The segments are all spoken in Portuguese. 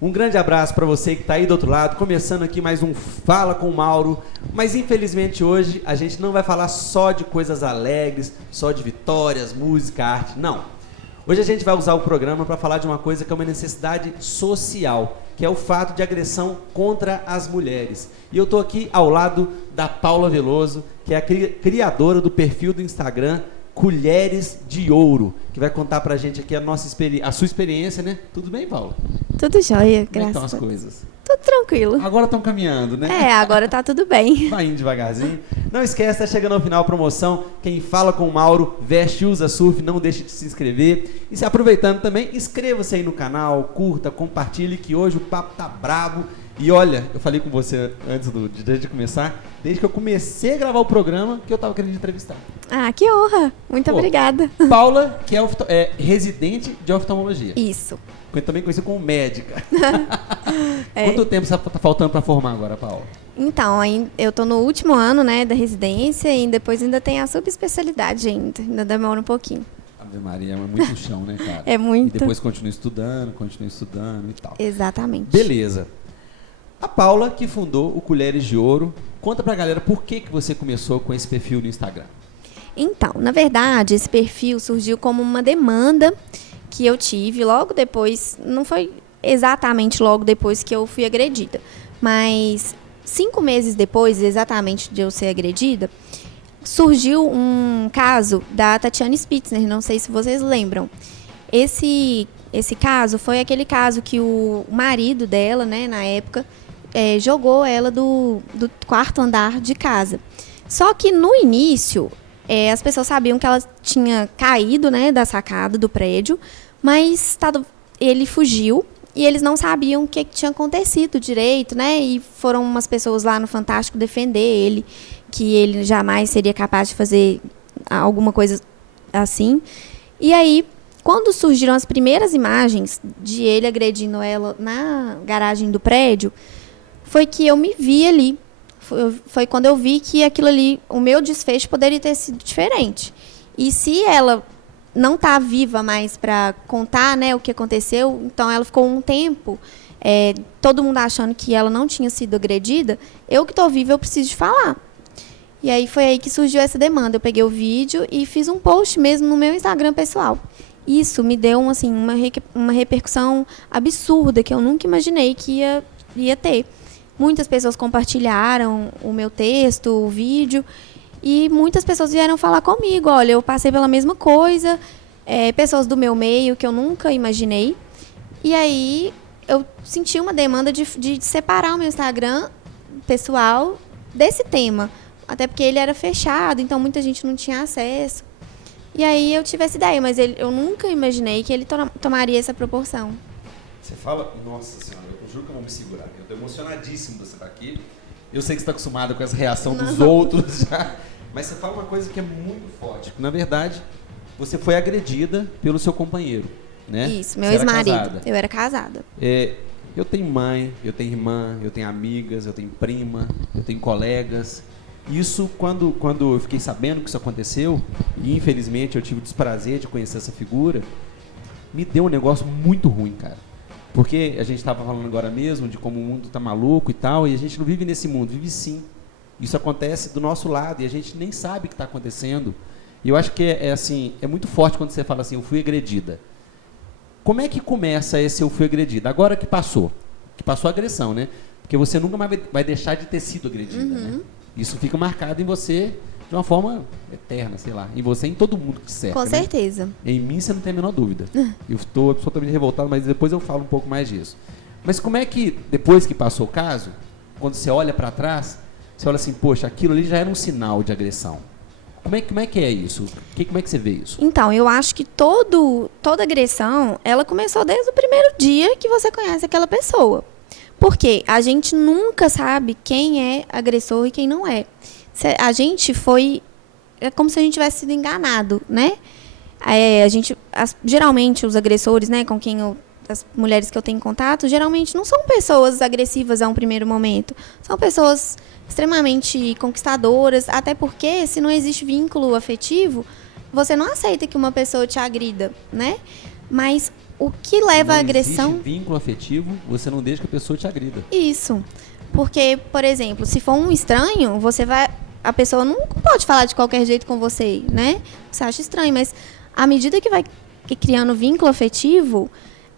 Um grande abraço para você que está aí do outro lado, começando aqui mais um Fala com o Mauro. Mas infelizmente hoje a gente não vai falar só de coisas alegres, só de vitórias, música, arte, não. Hoje a gente vai usar o programa para falar de uma coisa que é uma necessidade social, que é o fato de agressão contra as mulheres. E eu estou aqui ao lado da Paula Veloso, que é a criadora do perfil do Instagram Colheres de Ouro, que vai contar pra gente aqui a sua experiência, né? Tudo bem, Paula? Tudo jóia, Como é que graças estão as coisas? Tudo tranquilo. Agora estão caminhando, né? Agora tá tudo bem. Vai indo devagarzinho. Não esquece, tá chegando ao final a promoção. Quem fala com o Mauro, veste, usa, surf, não deixe de se inscrever. E se aproveitando também, inscreva-se aí no canal, curta, compartilhe, que hoje o papo tá brabo. E olha, eu falei com você antes de começar, desde que eu comecei a gravar o programa, que eu tava querendo te entrevistar. Ah, que honra. Muito obrigada. Paula, que é residente de oftalmologia. Isso. Também conhecida como médica. Quanto tempo você tá faltando para formar agora, Paula? Então, eu tô no último ano, né, da residência e depois ainda tem a subespecialidade ainda demora um pouquinho. Ave Maria, é muito chão, né, cara? É muito. E depois continua estudando e tal. Exatamente. Beleza. A Paula, que fundou o Colheres de Ouro, conta pra galera por que você começou com esse perfil no Instagram. Então, na verdade, esse perfil surgiu como uma demanda que eu tive logo depois, não foi exatamente logo depois que eu fui agredida, mas 5 meses depois, exatamente de eu ser agredida, surgiu um caso da Tatiana Spitzner, não sei se vocês lembram. Esse caso foi aquele caso que o marido dela, né, na época, jogou ela do 4º andar de casa. Só que no início, as pessoas sabiam que ela tinha caído, né, da sacada do prédio, mas ele fugiu e eles não sabiam o que tinha acontecido direito, né? E foram umas pessoas lá no Fantástico defender ele, que ele jamais seria capaz de fazer alguma coisa assim. E aí, quando surgiram as primeiras imagens de ele agredindo ela na garagem do prédio, foi que eu me vi ali. Foi quando eu vi que aquilo ali, o meu desfecho poderia ter sido diferente. E se ela não está viva mais para contar, né, o que aconteceu, então ela ficou um tempo, todo mundo achando que ela não tinha sido agredida, eu que estou viva, eu preciso de falar. E aí foi aí que surgiu essa demanda. Eu peguei o vídeo e fiz um post mesmo no meu Instagram pessoal. Isso me deu assim, uma repercussão absurda, que eu nunca imaginei que ia ter. Muitas pessoas compartilharam o meu texto, o vídeo, e muitas pessoas vieram falar comigo, olha, eu passei pela mesma coisa, pessoas do meu meio que eu nunca imaginei. E aí eu senti uma demanda de separar o meu Instagram pessoal desse tema, até porque ele era fechado, então muita gente não tinha acesso. E aí eu tive essa ideia, mas eu nunca imaginei que ele tomaria essa proporção. Você fala, nossa senhora, eu juro que eu vou me segurar, eu tô emocionadíssimo de você estar aqui. Eu sei que você está acostumado com essa reação dos outros já, mas você fala uma coisa que é muito forte. Na verdade, você foi agredida pelo seu companheiro, né? Isso, meu ex-marido. Eu era casada. Eu tenho mãe, eu tenho irmã, eu tenho amigas, eu tenho prima, eu tenho colegas. Isso, quando eu fiquei sabendo que isso aconteceu, e infelizmente eu tive o desprazer de conhecer essa figura, me deu um negócio muito ruim, cara. Porque a gente estava falando agora mesmo de como o mundo tá maluco e tal, e a gente não vive nesse mundo, vive sim. Isso acontece do nosso lado e a gente nem sabe o que está acontecendo. E eu acho que assim, é muito forte quando você fala assim, eu fui agredida. Como é que começa esse eu fui agredida? Agora que passou a agressão, né? Porque você nunca mais vai deixar de ter sido agredida, né? Isso fica marcado em você de uma forma eterna, sei lá. Em você e em todo mundo que cerca. Com certeza. Né? Em mim você não tem a menor dúvida. Eu estou absolutamente revoltado, mas depois eu falo um pouco mais disso. Mas como é que, depois que passou o caso, quando você olha para trás, você olha assim, poxa, aquilo ali já era um sinal de agressão. Como é que é isso? Como é que você vê isso? Então, eu acho que toda agressão, ela começou desde o primeiro dia que você conhece aquela pessoa. Porque a gente nunca sabe quem é agressor e quem não é. A gente é como se a gente tivesse sido enganado, né? Geralmente os agressores, né, com quem as mulheres que eu tenho contato, geralmente não são pessoas agressivas a um primeiro momento. São pessoas extremamente conquistadoras, até porque se não existe vínculo afetivo, você não aceita que uma pessoa te agrida, né? Mas o que leva à agressão... Se não existe vínculo afetivo, você não deixa que a pessoa te agrida. Isso. Porque, por exemplo, se for um estranho, a pessoa não pode falar de qualquer jeito com você, né? Você acha estranho, mas à medida que vai criando vínculo afetivo,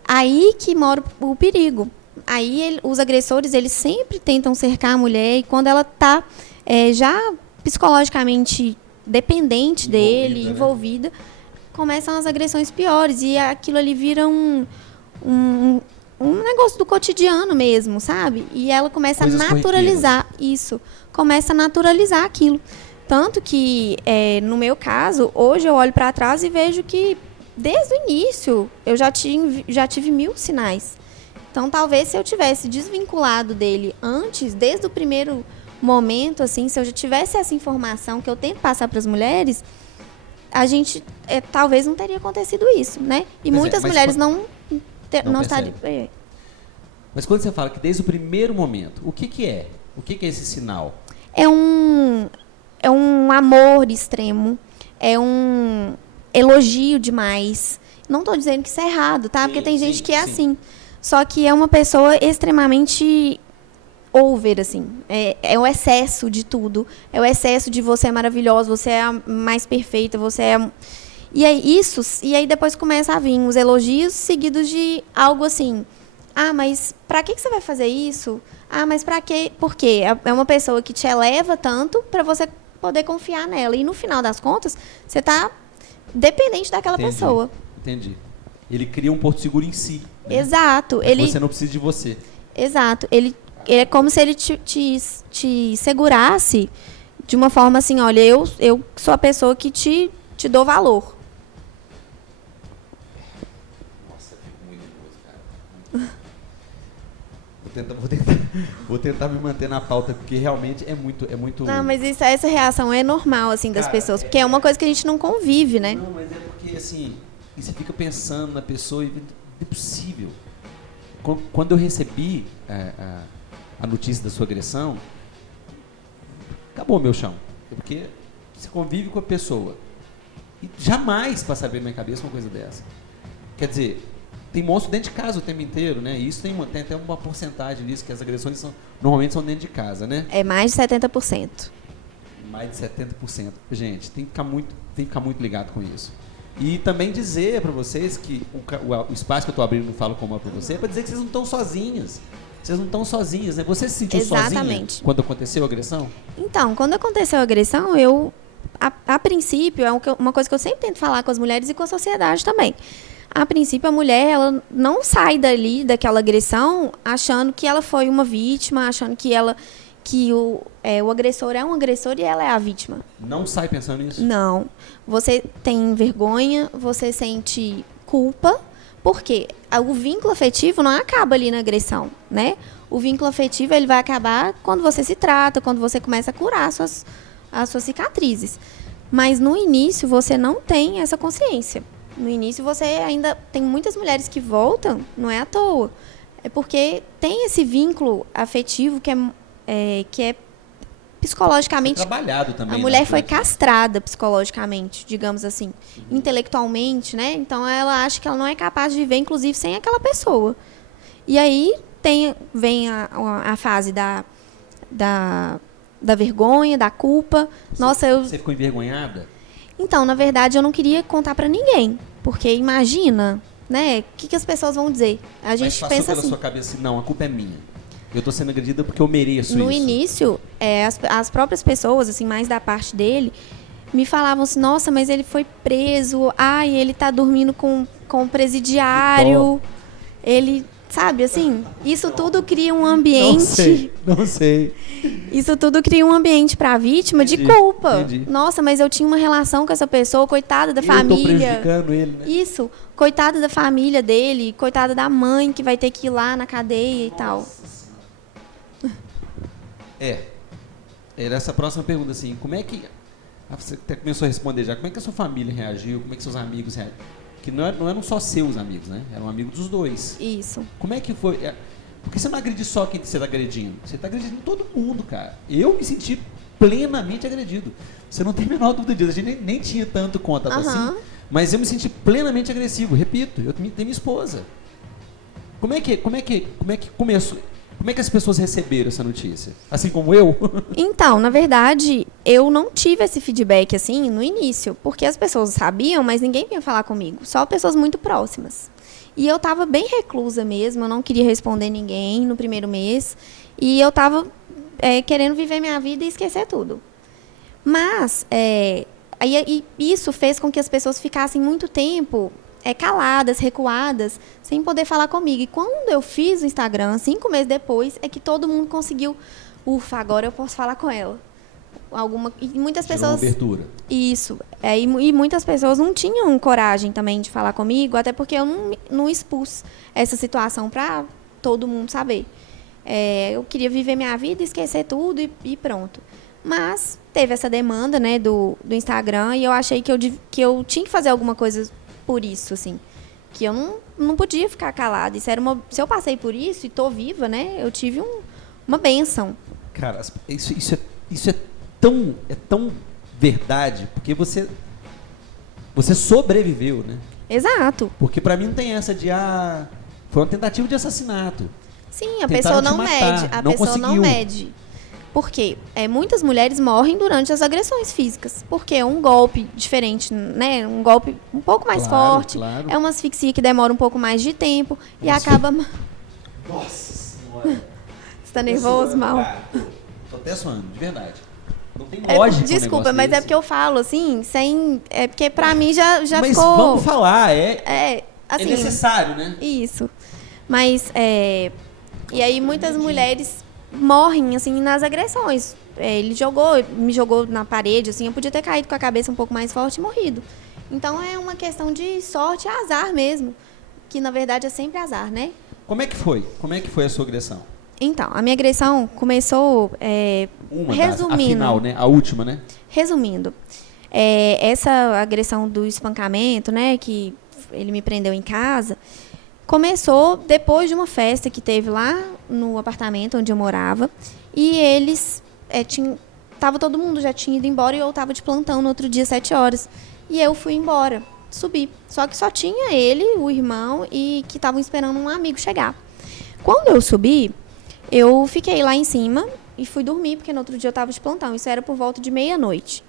aí que mora o perigo. Aí os agressores, eles sempre tentam cercar a mulher e quando ela está já psicologicamente dependente dele, envolvida, começam as agressões piores e aquilo ali vira um negócio do cotidiano mesmo, sabe? E ela começa Coisas a naturalizar isso, começa a naturalizar aquilo. Tanto que, no meu caso, hoje eu olho para trás e vejo que, desde o início, eu já tive 1000 sinais. Então, talvez, se eu tivesse desvinculado dele antes, desde o primeiro momento, assim, se eu já tivesse essa informação que eu tento passar para as mulheres, a gente talvez não teria acontecido isso, né? E muitas mulheres não estariam... Mas quando você fala que desde o primeiro momento, o que é? O que é esse sinal? É um amor extremo, é um elogio demais. Não estou dizendo que isso é errado, tá? Porque tem gente que é assim. Só que é uma pessoa extremamente over, assim. É o excesso de tudo. É o excesso de você é maravilhosa, você é a mais perfeita, você é... E aí depois começa a vir os elogios seguidos de algo assim... Ah, mas pra que você vai fazer isso? Ah, mas pra quê? Por quê? É uma pessoa que te eleva tanto para você poder confiar nela. E no final das contas, você tá dependente daquela pessoa. Entendi. Ele cria um porto seguro em si. Né? Exato. Você não precisa de você. Exato. Ele é como se ele te segurasse de uma forma assim, olha, eu sou a pessoa que te dou valor. Nossa, eu fico muito nervoso, cara. Vou tentar me manter na pauta, porque realmente é muito... Não, mas essa reação é normal, assim, das pessoas, porque é uma coisa que a gente não convive, né? Não, mas é porque, assim, e você fica pensando na pessoa e é possível. Quando eu recebi a notícia da sua agressão, acabou meu chão. Porque você convive com a pessoa e jamais passaria na minha cabeça uma coisa dessa. Quer dizer... Tem monstro dentro de casa o tempo inteiro, né? E isso tem até uma porcentagem disso, que as agressões normalmente são dentro de casa, né? É mais de 70%. Mais de 70%. Gente, tem que ficar muito ligado com isso. E também dizer para vocês que o espaço que eu estou abrindo no Falo Com Amor para você é para dizer que vocês não estão sozinhas. Vocês não estão sozinhas, né? Você se sentiu sozinha quando aconteceu a agressão? Então, quando aconteceu a agressão, eu, a princípio, é uma coisa que eu sempre tento falar com as mulheres e com a sociedade também. A princípio, a mulher ela não sai daquela agressão achando que ela foi uma vítima, achando que o agressor é um agressor e ela é a vítima. Não sai pensando nisso? Não. Você tem vergonha, você sente culpa, porque o vínculo afetivo não acaba ali na agressão, né? O vínculo afetivo ele vai acabar quando você se trata, quando você começa a curar as suas cicatrizes. Mas no início você não tem essa consciência. No início você ainda tem muitas mulheres que voltam, não é à toa. É porque tem esse vínculo afetivo que é psicologicamente... Foi trabalhado também. A mulher foi castrada psicologicamente, digamos assim, intelectualmente, né? Então ela acha que ela não é capaz de viver, inclusive, sem aquela pessoa. E aí vem a fase da vergonha, da culpa. Você ficou envergonhada? Então, na verdade, eu não queria contar pra ninguém. Porque imagina, né? O que as pessoas vão dizer? A gente pensa assim. Pela sua cabeça assim, não, a culpa é minha. Eu tô sendo agredida porque eu mereço isso. No início, as próprias pessoas, assim, mais da parte dele, me falavam assim, nossa, mas ele foi preso. Ai, ele tá dormindo com o presidiário. Ele... Sabe, assim, isso tudo cria um ambiente... Não sei. Isso tudo cria um ambiente para a vítima de culpa. Entendi. Nossa, mas eu tinha uma relação com essa pessoa, coitada da família. Eu tô prejudicando ele, né? Isso, coitada da família dele, coitada da mãe que vai ter que ir lá na cadeia e tal. Era essa próxima pergunta, assim, como é que... Você até começou a responder já, como é que a sua família reagiu, como é que seus amigos reagiram? Que não eram só seus amigos, né? Eram amigos dos dois. Isso. Como é que foi? Porque você não agride só quem você está agredindo. Você está agredindo todo mundo, cara. Eu me senti plenamente agredido. Você não tem a menor dúvida disso. A gente nem tinha tanto contato assim. Mas eu me senti plenamente agressivo. Repito, eu tenho minha esposa. Como é que começou? Como é que as pessoas receberam essa notícia? Assim como eu? Então, na verdade, eu não tive esse feedback assim no início, porque as pessoas sabiam, mas ninguém vinha falar comigo, só pessoas muito próximas. E eu estava bem reclusa mesmo, eu não queria responder ninguém no primeiro mês, e eu estava querendo viver minha vida e esquecer tudo. Mas isso fez com que as pessoas ficassem muito tempo caladas, recuadas, sem poder falar comigo. E quando eu fiz o Instagram, 5 meses depois, é que todo mundo conseguiu, ufa, agora eu posso falar com ela. E muitas pessoas... Uma abertura. Isso. E muitas pessoas não tinham coragem também de falar comigo, até porque eu não expus essa situação para todo mundo saber. Eu queria viver minha vida, esquecer tudo e pronto. Mas teve essa demanda, né, do Instagram, e eu achei que eu tinha que fazer alguma coisa por isso, assim, que eu não podia ficar calada. Se eu passei por isso e tô viva, né, eu tive uma bênção. Cara, isso é tão verdade, porque você sobreviveu, né? Exato. Porque pra mim não tem essa de foi uma tentativa de assassinato. Sim, a pessoa não mede, não mede. Porque muitas mulheres morrem durante as agressões físicas. Porque é um golpe diferente, né? Um golpe um pouco mais forte. Claro. É uma asfixia que demora um pouco mais de tempo. Nossa. E acaba... Nossa Senhora! Você tá nervoso, Mal? Tô até suando, de verdade. Não tem lógica. Desculpa, mas é porque eu falo assim, é porque pra mim já mas ficou... Mas vamos falar, assim, é necessário, né? Isso. Mas, e aí muitas mulheres morrem, assim, nas agressões. Ele me jogou na parede, assim, eu podia ter caído com a cabeça um pouco mais forte e morrido. Então, é uma questão de sorte e azar mesmo, que, na verdade, é sempre azar, né? Como é que foi? Como é que foi a sua agressão? Então, a minha agressão começou, resumindo... A final, né? A última, né? Resumindo, essa agressão do espancamento, né, que ele me prendeu em casa... Começou depois de uma festa que teve lá no apartamento onde eu morava. E eles... todo mundo já tinha ido embora e eu estava de plantão no outro dia, 7 horas. E eu fui embora, subi. Só que só tinha ele, o irmão, e que estavam esperando um amigo chegar. Quando eu subi, eu fiquei lá em cima e fui dormir, porque no outro dia eu estava de plantão. Isso era por volta de meia-noite.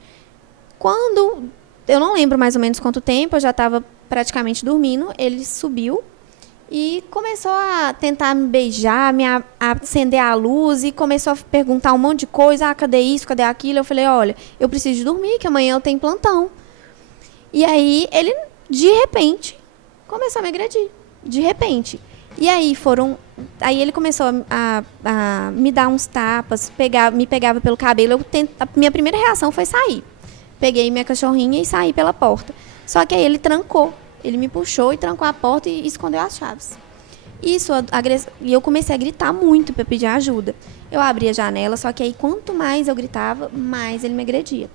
Quando... Eu não lembro mais ou menos quanto tempo, eu já estava praticamente dormindo. Ele subiu. E começou a tentar me beijar, acender a luz e começou a perguntar um monte de coisa. Cadê isso, cadê aquilo? Eu falei, olha, eu preciso de dormir, que amanhã eu tenho plantão. E aí, ele, de repente, começou a me agredir. De repente. E aí, ele começou a me dar uns tapas, me pegava pelo cabelo. A minha primeira reação foi sair. Peguei minha cachorrinha e saí pela porta. Só que aí ele trancou. Ele me puxou e trancou a porta e escondeu as chaves. E eu comecei a gritar muito para pedir ajuda. Eu abri a janela, só que aí quanto mais eu gritava, mais ele me agredia.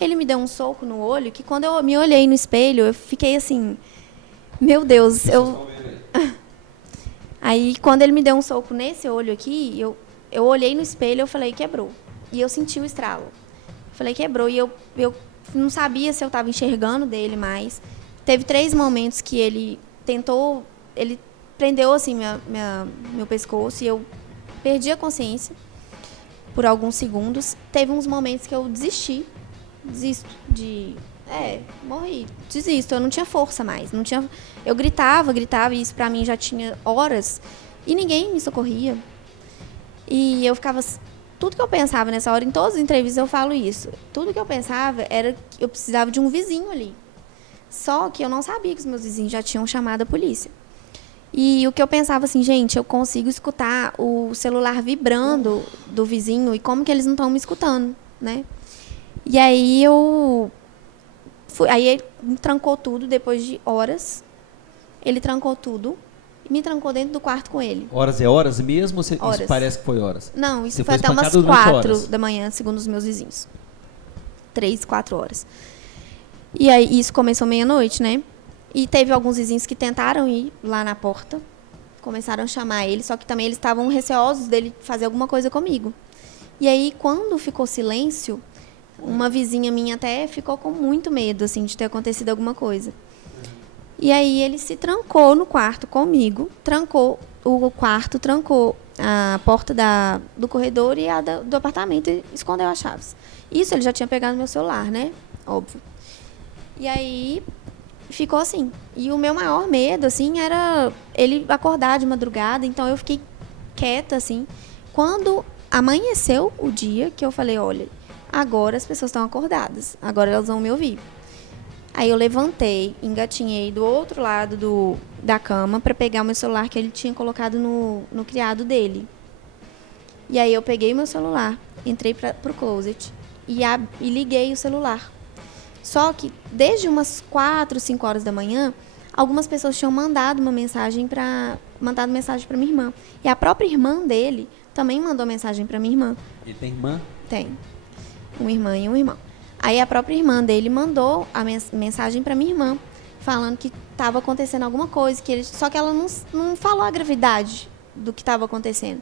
Ele me deu um soco no olho, que quando eu me olhei no espelho, eu fiquei assim... Meu Deus, Aí, quando ele me deu um soco nesse olho aqui, eu olhei no espelho e eu falei, quebrou. E eu senti o estralo. Eu falei, quebrou. E eu não sabia se eu estava enxergando dele mais. Teve 3 momentos que ele prendeu assim meu pescoço e eu perdi a consciência por alguns segundos. Teve uns momentos que eu morri, desisto, eu não tinha força mais, eu gritava e isso pra mim já tinha horas e ninguém me socorria. E eu ficava, tudo que eu pensava nessa hora, em todas as entrevistas eu falo isso, tudo que eu pensava era que eu precisava de um vizinho ali. Só que eu não sabia que os meus vizinhos já tinham chamado a polícia. E o que eu pensava assim, gente, eu consigo escutar o celular vibrando do vizinho e como que eles não estão me escutando, né? E aí aí ele me trancou tudo depois de horas. Ele trancou tudo e me trancou dentro do quarto com ele. Horas é horas mesmo? Horas. Isso parece que foi horas? Não, isso foi até umas 4 da manhã, segundo os meus vizinhos. 3, 4 horas. E aí, isso começou meia-noite, né? E teve alguns vizinhos que tentaram ir lá na porta. Começaram a chamar ele, só que também eles estavam receosos dele fazer alguma coisa comigo. E aí, quando ficou silêncio, Uma vizinha minha até ficou com muito medo, assim, de ter acontecido alguma coisa. E aí ele se trancou no quarto comigo, trancou o quarto, trancou a porta do corredor e a do apartamento e escondeu as chaves. Isso ele já tinha pegado meu celular, né? Óbvio. E aí ficou assim. E o meu maior medo, assim, era ele acordar de madrugada. Então eu fiquei quieta, assim. Quando amanheceu o dia, que eu falei, olha, agora as pessoas estão acordadas. Agora elas vão me ouvir. Aí eu levantei, engatinhei do outro lado da cama para pegar o meu celular que ele tinha colocado no criado dele. E aí eu peguei o meu celular, entrei pro closet e liguei o celular. Só que desde umas 4, 5 horas da manhã, algumas pessoas tinham mandado mensagem para minha irmã. E a própria irmã dele também mandou mensagem para minha irmã. Ele tem irmã? Tem. Uma irmã e um irmão. Aí a própria irmã dele mandou a mensagem para minha irmã, falando que estava acontecendo alguma coisa, só que ela não falou a gravidade do que estava acontecendo.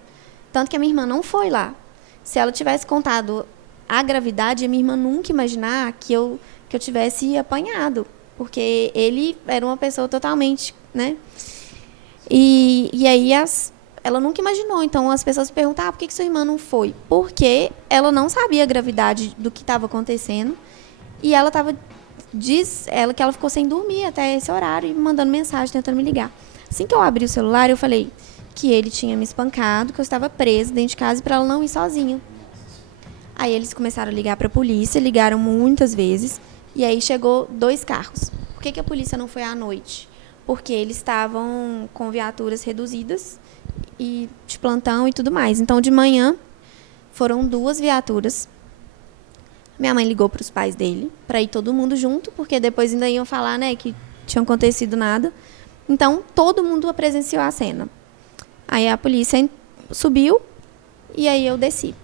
Tanto que a minha irmã não foi lá. Se ela tivesse contado a gravidade, a minha irmã nunca ia imaginar que eu tivesse apanhado. Porque ele era uma pessoa totalmente, né? E aí ela nunca imaginou. Então as pessoas perguntam, por que sua irmã não foi? Porque ela não sabia a gravidade do que estava acontecendo. E ela que ela ficou sem dormir até esse horário e mandando mensagem, tentando me ligar. Assim que eu abri o celular, eu falei que ele tinha me espancado, que eu estava presa dentro de casa para ela não ir sozinha. Aí eles começaram a ligar para a polícia, ligaram muitas vezes. E aí chegou 2 carros. Por que a polícia não foi à noite? Porque eles estavam com viaturas reduzidas e de plantão e tudo mais. Então, de manhã, foram 2 viaturas. Minha mãe ligou para os pais dele, para ir todo mundo junto, porque depois ainda iam falar, né, que tinha acontecido nada. Então, todo mundo presenciou a cena. Aí a polícia subiu e aí eu desci.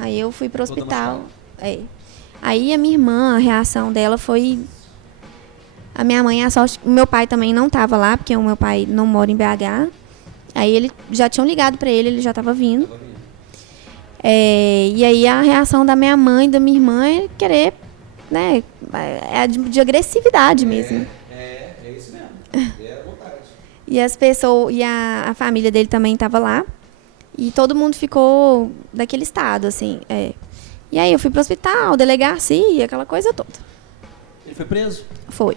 Aí eu fui para o hospital. Aí a minha irmã, a reação dela foi... A minha mãe, a sorte... O meu pai também não estava lá, porque o meu pai não mora em BH. Aí ele já tinham ligado para ele já estava vindo. E aí a reação da minha mãe e da minha irmã é querer, né? É de agressividade mesmo. É isso mesmo. É a vontade. E as pessoas... E a família dele também estava lá. E todo mundo ficou daquele estado, assim. E aí eu fui pro hospital, delegacia, aquela coisa toda. Ele foi preso? Foi.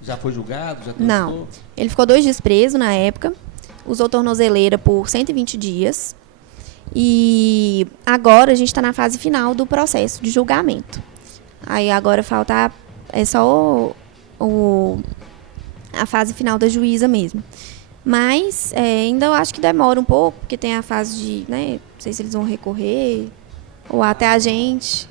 Já foi julgado? Já Não. Ele ficou 2 dias preso na época. Usou tornozeleira por 120 dias. E agora a gente está na fase final do processo de julgamento. Aí agora falta só a fase final da juíza mesmo. Mas ainda eu acho que demora um pouco, porque tem a fase de, né, não sei se eles vão recorrer, ou até a gente.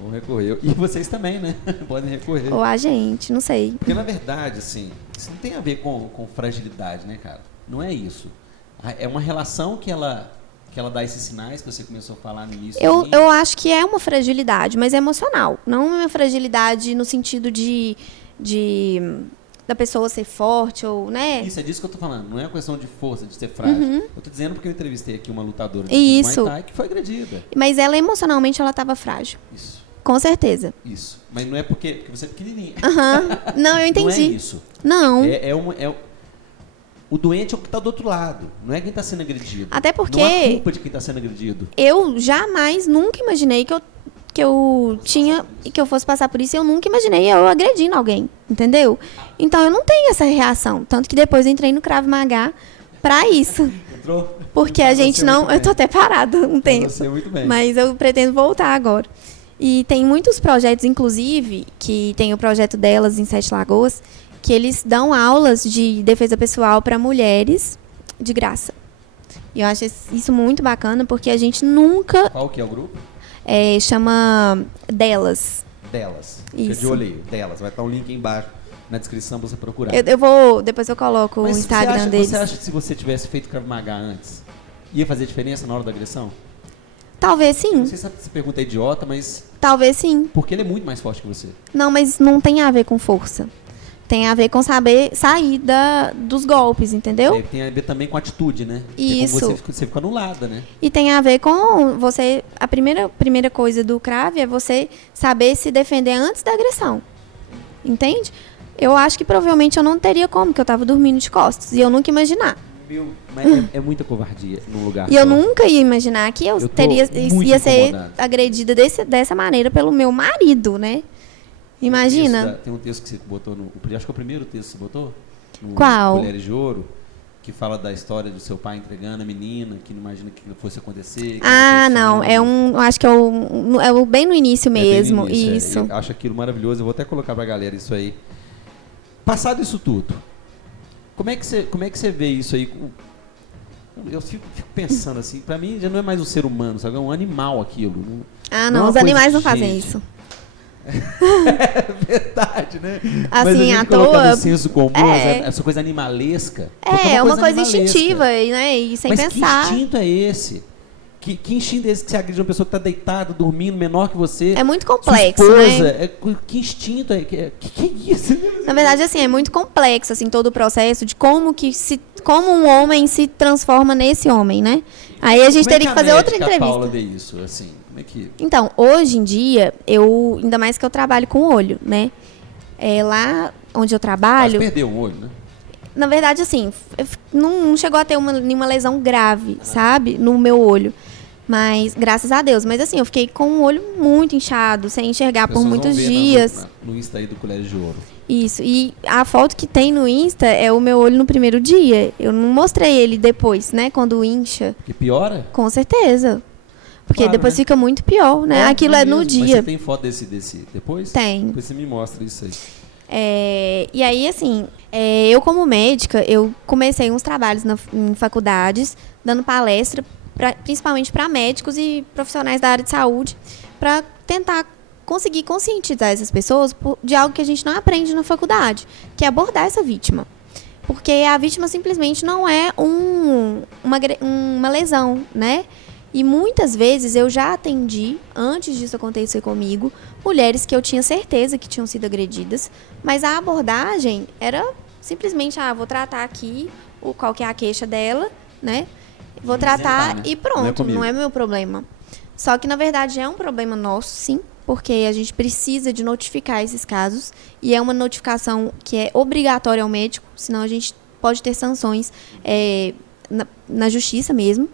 Vão recorrer. E vocês também, né? Podem recorrer. Ou a gente, não sei. Porque, na verdade, assim, isso não tem a ver com fragilidade, né, cara? Não é isso. É uma relação que ela dá esses sinais que você começou a falar no início. Eu acho que é uma fragilidade, mas é emocional. Não uma fragilidade no sentido da pessoa ser forte ou, né? Isso, é disso que eu tô falando. Não é uma questão de força, de ser frágil. Uhum. Eu tô dizendo porque eu entrevistei aqui uma lutadora de Isso. Muay Thai que foi agredida. Mas ela, emocionalmente, ela estava frágil. Isso. Com certeza. Isso. Mas não é porque você é pequenininha. Não, eu entendi. Não é isso. Não. O doente é o que está do outro lado. Não é quem está sendo agredido. Até porque... Não é culpa de quem está sendo agredido. Eu jamais, nunca imaginei que eu fosse passar por isso, e eu nunca imaginei eu agredindo alguém, entendeu? Então eu não tenho essa reação, tanto que depois eu entrei no Krav Maga pra isso. Entrou? Porque a gente não... Eu tô até parada um tempo. Você muito bem. Mas eu pretendo voltar agora. E tem muitos projetos, inclusive, que tem o projeto delas em Sete Lagoas, que eles dão aulas de defesa pessoal para mulheres de graça. E eu acho isso muito bacana, porque a gente nunca... Qual que é o grupo? Chama Delas. Delas. Isso. Fica de olho aí. Delas. Vai estar um link aí embaixo na descrição para você procurar. Depois eu coloco Mas o Instagram deles. Você acha que se você tivesse feito Krav Maga antes, ia fazer diferença na hora da agressão? Talvez sim. Não sei se essa pergunta é idiota, mas... Talvez sim. Porque ele é muito mais forte que você. Não, mas não tem a ver com força. Tem a ver com saber sair dos golpes, entendeu? Tem a ver também com atitude, né? Isso. Como você fica anulada, né? E tem a ver com você... A primeira coisa do CRAV é você saber se defender antes da agressão. Entende? Eu acho que provavelmente eu não teria como, porque eu estava dormindo de costas. E eu nunca ia imaginar. Mas é muita covardia num lugar E eu nunca ia imaginar que eu ia ser incomodado. agredida dessa maneira pelo meu marido, né? Imagina. Tem um texto que você botou acho que é o primeiro texto que você botou? No Qual? Mulheres de Ouro, que fala da história do seu pai entregando a menina, que não imagina que fosse acontecer. Não. Acho que é o bem no início mesmo. Bem no início, isso. Eu acho aquilo maravilhoso. Eu vou até colocar pra galera isso aí. Passado isso tudo, como é que você vê isso aí? Eu fico pensando assim, pra mim já não é mais um ser humano, sabe? É um animal aquilo. Não, os animais não fazem isso. É verdade, né? Assim, mas a gente à coloca toa, no senso comum essa coisa animalesca. É uma coisa animalesca. instintiva, né? E sem mas pensar. Que instinto é esse? Que instinto é esse que você agride uma pessoa que está deitada, dormindo, menor que você? É muito complexo, sua esposa, né? Que instinto é? Que é isso? Na verdade, assim, é muito complexo, assim, todo o processo de como um homem se transforma nesse homem, né? Aí a gente teria que fazer outra entrevista. Paula vê isso, assim, como é que... Então, hoje em dia, ainda mais que eu trabalho com o olho, né? Lá onde eu trabalho... Mas perdeu um olho, né? Na verdade, assim, não chegou a ter nenhuma lesão grave, sabe? No meu olho. Mas, graças a Deus. Mas, assim, eu fiquei com o olho muito inchado, sem enxergar por muitos dias. No Insta aí do Colégio de Ouro. Isso. E a foto que tem no Insta é o meu olho no primeiro dia. Eu não mostrei ele depois, né? Quando incha. Que piora? Com certeza. Porque Claro, depois né? fica muito pior, né? Aquilo é no Mas dia. você tem foto desse depois? Tem. Depois você me mostra isso aí. E aí, assim, eu como médica, eu comecei uns trabalhos em faculdades, dando palestra, principalmente para médicos e profissionais da área de saúde, para tentar conseguir conscientizar essas pessoas de algo que a gente não aprende na faculdade, que é abordar essa vítima. Porque a vítima simplesmente não é uma lesão, né? E muitas vezes eu já atendi, antes disso acontecer comigo, mulheres que eu tinha certeza que tinham sido agredidas, mas a abordagem era simplesmente, vou tratar aqui qual que é a queixa dela, né? Vou tratar, né? E pronto, não é meu problema. Só que, na verdade, é um problema nosso, sim, porque a gente precisa de notificar esses casos, e é uma notificação que é obrigatória ao médico, senão a gente pode ter sanções na justiça mesmo.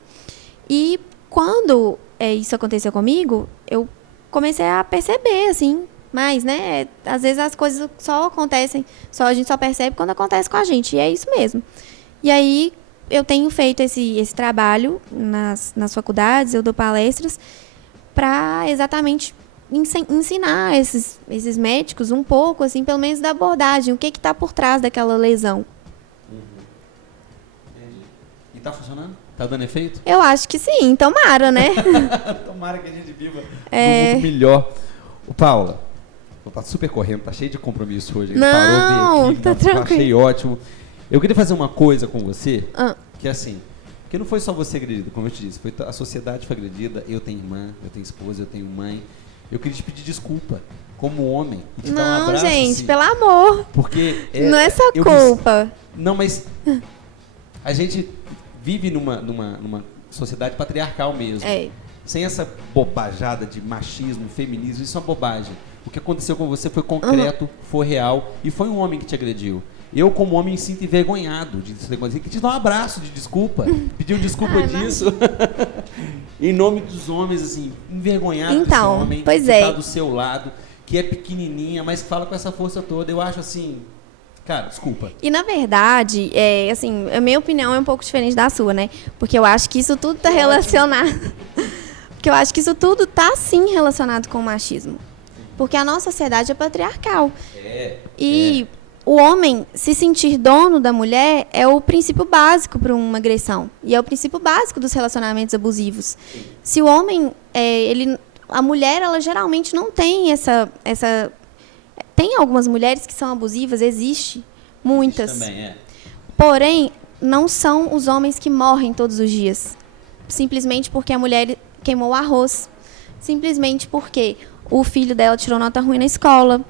E quando isso aconteceu comigo, eu comecei a perceber, assim, mas, né, às vezes as coisas só acontecem, a gente só percebe quando acontece com a gente, e é isso mesmo. E aí, eu tenho feito esse trabalho nas faculdades, eu dou palestras, para exatamente ensinar esses médicos um pouco, assim, pelo menos da abordagem, o que está por trás daquela lesão. Entendi. E está funcionando? Tá dando efeito? Eu acho que sim, tomara, né? Tomara que a gente viva num mundo melhor. Paula, tá super correndo, tá cheio de compromisso hoje. Não, tá tranquilo. Achei ótimo. Eu queria fazer uma coisa com você, que é assim, que não foi só você agredida, como eu te disse, a sociedade foi agredida, eu tenho irmã, eu tenho esposa, eu tenho mãe. Eu queria te pedir desculpa, como homem, e te dar um abraço. Não, gente, assim, pelo amor. Porque não é só culpa. Não, mas a gente vive numa sociedade patriarcal mesmo. Sem essa bobajada de machismo, feminismo, isso é uma bobagem. O que aconteceu com você foi concreto, foi real, e foi um homem que te agrediu. Eu, como homem, me sinto envergonhado de te dar um abraço de desculpa, pedir desculpa disso. Em nome dos homens, assim, envergonhado desse homem que está do seu lado, que é pequenininha, mas que fala com essa força toda. Eu acho assim... Cara, desculpa. E, na verdade, assim, a minha opinião é um pouco diferente da sua, né? Porque eu acho que isso tudo está relacionado... Porque eu acho que isso tudo está, sim, relacionado com o machismo. Porque a nossa sociedade é patriarcal. O homem se sentir dono da mulher é o princípio básico para uma agressão. E é o princípio básico dos relacionamentos abusivos. Se o homem... a mulher, ela geralmente não tem essa... Tem algumas mulheres que são abusivas, existe. Muitas. Isso também Porém, não são os homens que morrem todos os dias. Simplesmente porque a mulher queimou o arroz. Simplesmente porque o filho dela tirou nota ruim na escola.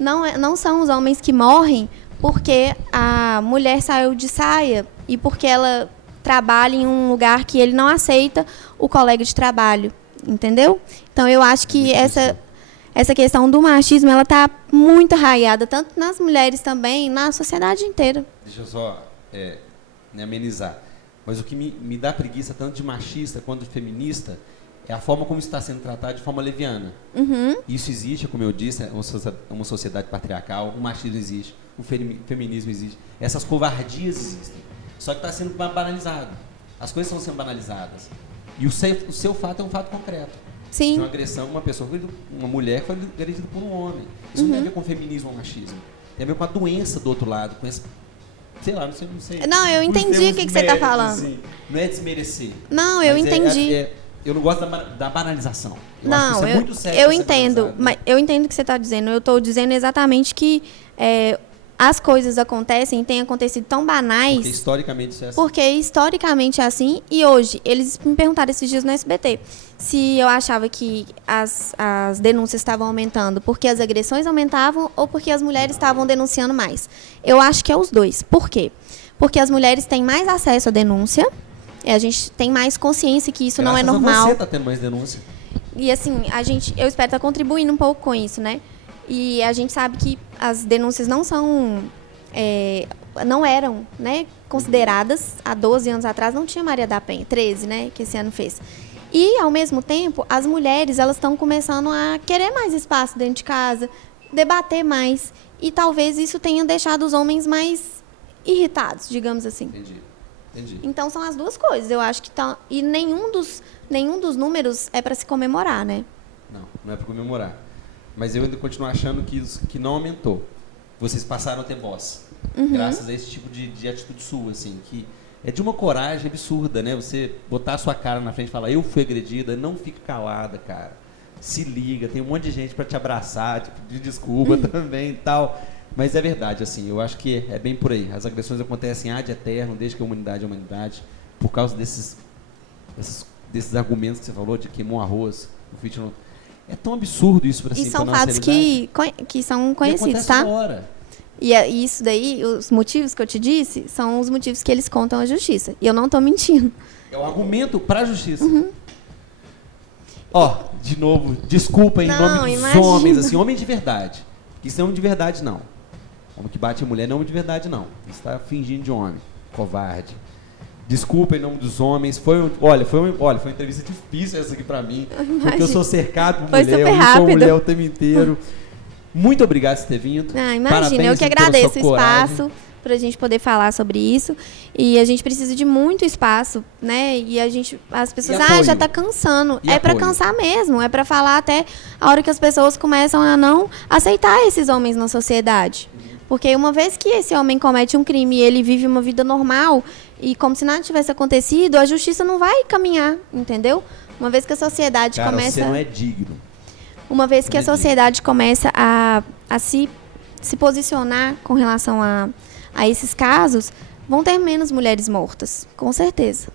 não são os homens que morrem porque a mulher saiu de saia e porque ela trabalha em um lugar que ele não aceita o colega de trabalho, entendeu? Então, eu acho que essa questão do machismo, ela está muito arraigada, tanto nas mulheres também, na sociedade inteira. Deixa eu só amenizar. Mas o que me dá preguiça, tanto de machista quanto de feminista, é a forma como isso está sendo tratado de forma leviana. Isso existe, como eu disse, é uma sociedade patriarcal, o machismo existe, o feminismo existe, essas covardias existem. Só que está sendo banalizado. As coisas estão sendo banalizadas. E o seu fato é um fato concreto. Sim. De uma agressão, uma mulher que foi agredida por um homem. Isso não tem a ver com feminismo ou machismo. Tem a ver com a doença do outro lado, com esse... Sei lá, não sei. Não, eu entendi o que você está falando. Assim, não é desmerecer. Não, eu entendi. Eu não gosto da banalização. Não, é muito sério. Eu entendo, mas eu entendo o que você está dizendo. Eu estou dizendo exatamente que as coisas acontecem, têm acontecido tão banais. Porque historicamente isso é assim. Porque historicamente é assim. E hoje, eles me perguntaram esses dias no SBT se eu achava que as denúncias estavam aumentando porque as agressões aumentavam ou porque as mulheres estavam denunciando mais. Eu acho que é os dois. Por quê? Porque as mulheres têm mais acesso à denúncia, a gente tem mais consciência que isso não é normal. Você está tendo mais denúncia. E assim, eu espero estar contribuindo um pouco com isso, né? E a gente sabe que as denúncias não eram, né, consideradas. Há 12 anos atrás não tinha Maria da Penha, 13, né, que esse ano fez. E, ao mesmo tempo, as mulheres elas estão começando a querer mais espaço dentro de casa, debater mais. E talvez isso tenha deixado os homens mais irritados, digamos assim. Entendi. Então, são as duas coisas. Eu acho que e nenhum dos números é para se comemorar, né? Não é para comemorar. Mas eu ainda continuo achando que não aumentou. Vocês passaram a ter voz. Graças a esse tipo de atitude sua, assim, que é de uma coragem absurda, né? Você botar a sua cara na frente e falar, eu fui agredida, não fica calada, cara. Se liga, tem um monte de gente para te abraçar, te pedir desculpa também e tal. Mas é verdade, assim, eu acho que é bem por aí. As agressões acontecem ad eterno, desde que a humanidade é humanidade, por causa desses argumentos que você falou, de queimou arroz, o vídeo não... É tão absurdo isso para E são fatos que são conhecidos, tá? Agora. E isso daí, os motivos que eu te disse, são os motivos que eles contam à justiça. E eu não estou mentindo. É o argumento para a justiça. De novo, desculpa em nome dos homens, assim, homem de verdade. Isso é homem de verdade, não. Homem que bate em mulher não é homem de verdade, não. Você está fingindo de homem. Covarde. Desculpa em nome dos homens. Foi uma entrevista difícil essa aqui pra mim. Porque eu sou cercado por mulher, eu sou mulher o tempo inteiro. Muito obrigado por ter vindo. Imagina, parabéns, eu que agradeço o espaço pra gente poder falar sobre isso. E a gente precisa de muito espaço, né? E as pessoas, já tá cansando. É pra cansar mesmo, é pra falar até a hora que as pessoas começam a não aceitar esses homens na sociedade. Porque uma vez que esse homem comete um crime e ele vive uma vida normal, e como se nada tivesse acontecido, a justiça não vai caminhar, entendeu? Uma vez que a sociedade começa... você não é digno. Uma vez que a sociedade começa a se posicionar com relação a esses casos, vão ter menos mulheres mortas, com certeza.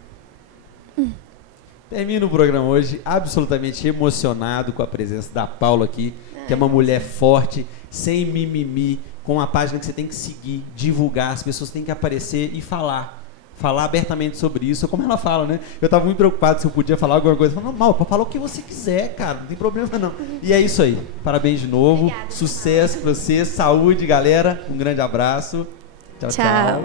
Termino o programa hoje absolutamente emocionado com a presença da Paula aqui, que é uma mulher forte, sem mimimi, com uma página que você tem que seguir, divulgar, as pessoas têm que aparecer e falar abertamente sobre isso, como ela fala, né? Eu estava muito preocupado se eu podia falar alguma coisa. Falei, não, pode falar o que você quiser, cara, não tem problema não. E é isso aí, parabéns de novo. Obrigada, sucesso para você, saúde, galera, um grande abraço. Tchau.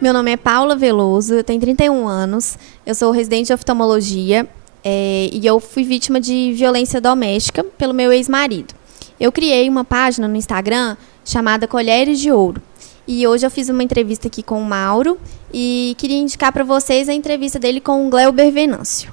Meu nome é Paula Veloso, eu tenho 31 anos, eu sou residente de oftalmologia e eu fui vítima de violência doméstica pelo meu ex-marido. Eu criei uma página no Instagram chamada Colheres de Ouro. E hoje eu fiz uma entrevista aqui com o Mauro e queria indicar para vocês a entrevista dele com o Gleuber Venâncio.